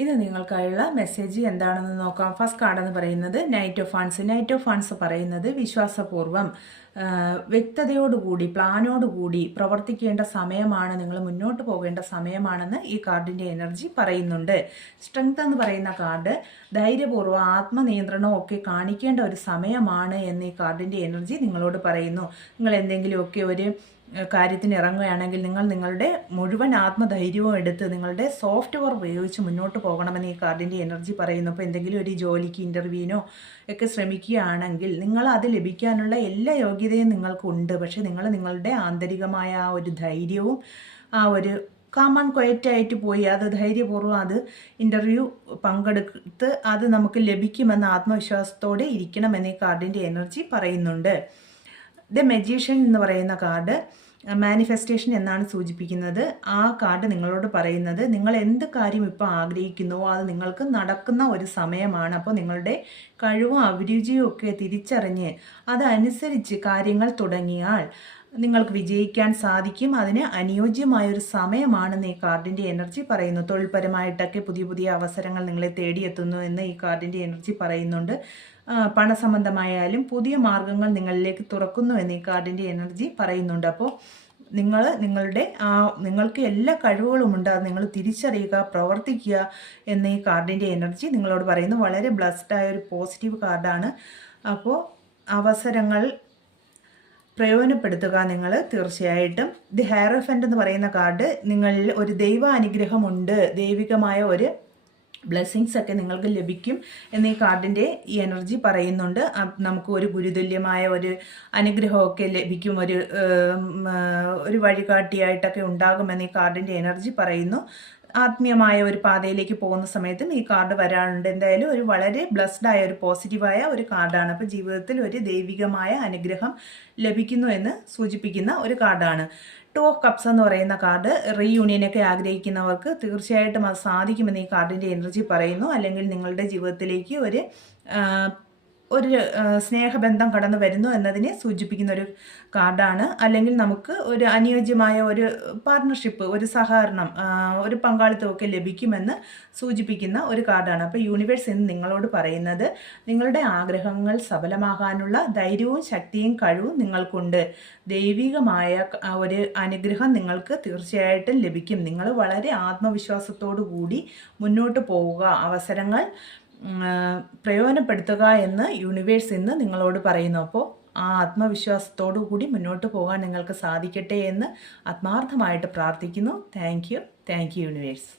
ഇത് നിങ്ങൾക്കായുള്ള മെസ്സേജ് എന്താണെന്ന് നോക്കാം. ഫസ്റ്റ് കാർഡ് എന്ന് പറയുന്നത് knight of funds. Knight of funds പറയുന്നത് വിശ്വാസപൂർവ്വം വ്യക്തതയോടുകൂടി പ്ലാനോടുകൂടി പ്രവർത്തിക്കേണ്ട സമയമാണ്, നിങ്ങൾ മുന്നോട്ട് പോകേണ്ട സമയമാണെന്ന് ഈ കാർഡിൻ്റെ എനർജി പറയുന്നുണ്ട്. സ്ട്രെങ്ത് എന്ന് പറയുന്ന കാർഡ് ധൈര്യപൂർവ്വം ആത്മനിയന്ത്രണവും ഒക്കെ കാണിക്കേണ്ട ഒരു സമയമാണ് എന്ന് ഈ കാർഡിൻ്റെ എനർജി നിങ്ങളോട് പറയുന്നു. നിങ്ങൾ എന്തെങ്കിലുമൊക്കെ ഒരു കാര്യത്തിന് ഇറങ്ങുകയാണെങ്കിൽ നിങ്ങൾ നിങ്ങളുടെ മുഴുവൻ ആത്മധൈര്യവും എടുത്ത് നിങ്ങളുടെ സോഫ്റ്റ്വെയർ ഉപയോഗിച്ച് മുന്നോട്ട് പോകണമെന്ന് ഈ കാർഡിൻ്റെ എനർജി പറയുന്നു. അപ്പോൾ എന്തെങ്കിലും ഒരു ജോലിക്ക് ഇൻ്റർവ്യൂവിനോ ഒക്കെ ശ്രമിക്കുകയാണെങ്കിൽ നിങ്ങൾ അത് ലഭിക്കാനുള്ള എല്ലാ യോഗ്യതയും നിങ്ങൾക്കുണ്ട്. പക്ഷേ നിങ്ങൾ നിങ്ങളുടെ ആന്തരികമായ ആ ഒരു ധൈര്യവും ആ ഒരു കാം ആൻഡ് ക്വയറ്റായിട്ട് പോയി അത് ധൈര്യപൂർവ്വം അത് ഇൻ്റർവ്യൂ പങ്കെടുത്ത് അത് നമുക്ക് ലഭിക്കുമെന്ന ആത്മവിശ്വാസത്തോടെ ഇരിക്കണമെന്ന് ഈ കാർഡിൻ്റെ എനർജി പറയുന്നുണ്ട്. ദ മജീഷ്യൻ എന്ന് പറയുന്ന കാർഡ് മാനിഫെസ്റ്റേഷൻ എന്നാണ് സൂചിപ്പിക്കുന്നത്. ആ കാർഡ് നിങ്ങളോട് പറയുന്നത് നിങ്ങൾ എന്ത് കാര്യം ഇപ്പോൾ ആഗ്രഹിക്കുന്നുവോ അത് നിങ്ങൾക്ക് നടക്കുന്ന ഒരു സമയമാണ്. അപ്പോൾ നിങ്ങളുടെ കഴിവും അഭിരുചിയും ഒക്കെ തിരിച്ചറിഞ്ഞ് അതനുസരിച്ച് കാര്യങ്ങൾ തുടങ്ങിയാൽ നിങ്ങൾക്ക് വിജയിക്കാൻ സാധിക്കും. അതിന് അനുയോജ്യമായൊരു സമയമാണെന്ന് ഈ കാർഡിൻ്റെ എനർജി പറയുന്നു. തൊഴിൽപരമായിട്ടൊക്കെ പുതിയ പുതിയ അവസരങ്ങൾ നിങ്ങളെ തേടിയെത്തുന്നു എന്ന് ഈ കാർഡിൻ്റെ എനർജി പറയുന്നുണ്ട്. പണസംബന്ധമായാലും പുതിയ മാർഗങ്ങൾ നിങ്ങളിലേക്ക് തുറക്കുന്നു എന്ന് ഈ കാർഡിൻ്റെ എനർജി പറയുന്നുണ്ട്. അപ്പോൾ നിങ്ങൾക്ക് എല്ലാ കഴിവുകളുമുണ്ട്, അത് നിങ്ങൾ തിരിച്ചറിയുക, പ്രവർത്തിക്കുക എന്ന് ഈ കാർഡിൻ്റെ എനർജി നിങ്ങളോട് പറയുന്നു. വളരെ ബ്ലസ്ഡ് ആയ ഒരു പോസിറ്റീവ് കാർഡാണ്. അപ്പോൾ അവസരങ്ങൾ പ്രയോജനപ്പെടുത്തുക നിങ്ങൾ തീർച്ചയായിട്ടും. ദി ഹെയറോഫന്റ് എന്ന് പറയുന്ന കാർഡ് നിങ്ങളിൽ ഒരു ദൈവ അനുഗ്രഹമുണ്ട്, ദൈവികമായ ഒരു ബ്ലെസ്സിങ്സ് ഒക്കെ നിങ്ങൾക്ക് ലഭിക്കും എന്ന് ഈ കാർഡിൻ്റെ ഈ എനർജി പറയുന്നുണ്ട്. നമുക്ക് ഒരു ഗുരുതുല്യമായ ഒരു അനുഗ്രഹമൊക്കെ ലഭിക്കും, ഒരു വഴികാട്ടിയായിട്ടൊക്കെ ഉണ്ടാകുമെന്ന് ഈ കാർഡിൻ്റെ എനർജി പറയുന്നു. ആത്മീയമായ ഒരു പാതയിലേക്ക് പോകുന്ന സമയത്തും ഈ കാർഡ് വരാനുണ്ട്. എന്തായാലും ഒരു വളരെ ബ്ലസ്ഡ് ആയ ഒരു പോസിറ്റീവായ ഒരു കാർഡാണ്. അപ്പോൾ ജീവിതത്തിൽ ഒരു ദൈവികമായ അനുഗ്രഹം ലഭിക്കുന്നു എന്ന് സൂചിപ്പിക്കുന്ന ഒരു കാർഡാണ്. ടു ഓഫ് കപ്സ് എന്ന് പറയുന്ന കാർഡ് റീയൂണിയനൊക്കെ ആഗ്രഹിക്കുന്നവർക്ക് തീർച്ചയായിട്ടും അത് സാധിക്കുമെന്ന് ഈ കാർഡിൻ്റെ എനർജി പറയുന്നു. അല്ലെങ്കിൽ നിങ്ങളുടെ ജീവിതത്തിലേക്ക് ഒരു സ്നേഹബന്ധം കടന്നു വരുന്നു എന്നതിനെ സൂചിപ്പിക്കുന്ന ഒരു കാർഡാണ്. അല്ലെങ്കിൽ നമുക്ക് ഒരു അനുയോജ്യമായ ഒരു പാർട്ട്ണർഷിപ്പ്, ഒരു സഹകരണം, ഒരു പങ്കാളിത്തമൊക്കെ ലഭിക്കുമെന്ന് സൂചിപ്പിക്കുന്ന ഒരു കാർഡാണ്. അപ്പോൾ യൂണിവേഴ്സ് എന്ന് നിങ്ങളോട് പറയുന്നത് നിങ്ങളുടെ ആഗ്രഹങ്ങൾ സഫലമാകാനുള്ള ധൈര്യവും ശക്തിയും കഴിവും നിങ്ങൾക്കുണ്ട്. ദൈവികമായ ഒരു അനുഗ്രഹം നിങ്ങൾക്ക് തീർച്ചയായിട്ടും ലഭിക്കും. നിങ്ങൾ വളരെ ആത്മവിശ്വാസത്തോടു കൂടി മുന്നോട്ട് പോവുക, അവസരങ്ങൾ പ്രയോജനപ്പെടുത്തുക എന്ന് യൂണിവേഴ്സ് ഇന്ന് നിങ്ങളോട് പറയുന്നു. അപ്പോൾ ആ ആത്മവിശ്വാസത്തോടു കൂടി മുന്നോട്ട് പോകാൻ നിങ്ങൾക്ക് സാധിക്കട്ടെ എന്ന് ആത്മാർത്ഥമായിട്ട് പ്രാർത്ഥിക്കുന്നു. Thank you universe.